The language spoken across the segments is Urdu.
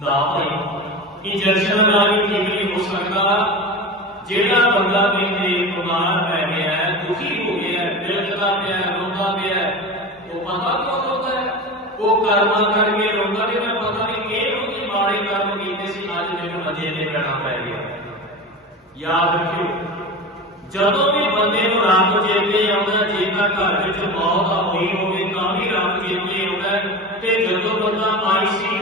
جیارے مزے پی گیا یاد رکھو جدو بھی بندے رب چیتے آ جاتا گھر ہوگی کافی رب چیتے آ جوں بندہ آئی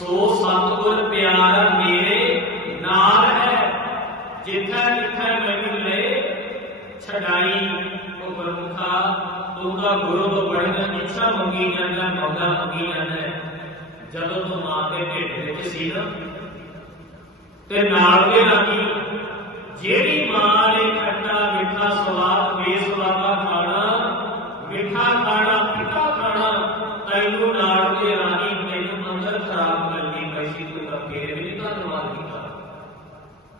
گروسا منگی جانا موا ماں کے راتی جی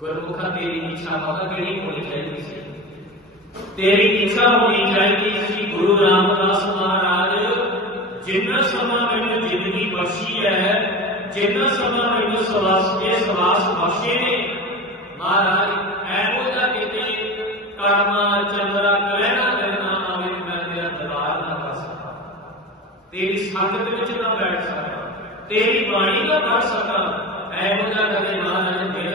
گمکھا تیری ہونی چاہیے گرو رام داس مہاراج جنگی بخشی جمعہ چندرا کرنا دربار نہ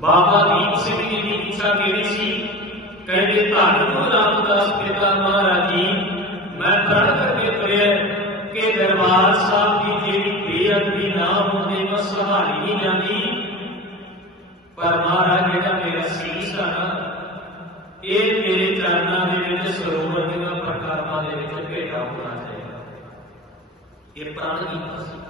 بابا دیپی دربار پر مہاراج ہے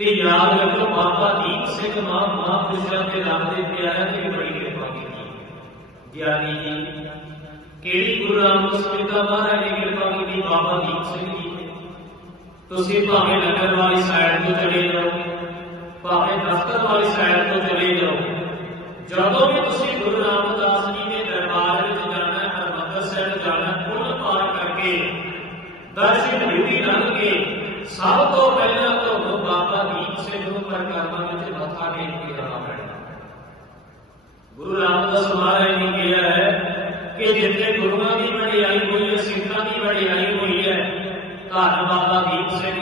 بابا دیپ مہاپڑی والی سائڈ تو چلے جاؤ جدو بھی گرو رام داس جی دربار ہرمندر کر کے درجن رکھ کے سب کو پہلے سے جو میں متھا ٹیک کے رہا پڑ گرو رام دس ہے کہ جتنے گروا کی بڑی آئی ہوئی ہے سکھا کی بڑی آئی ہوئی ہے بابا دیپ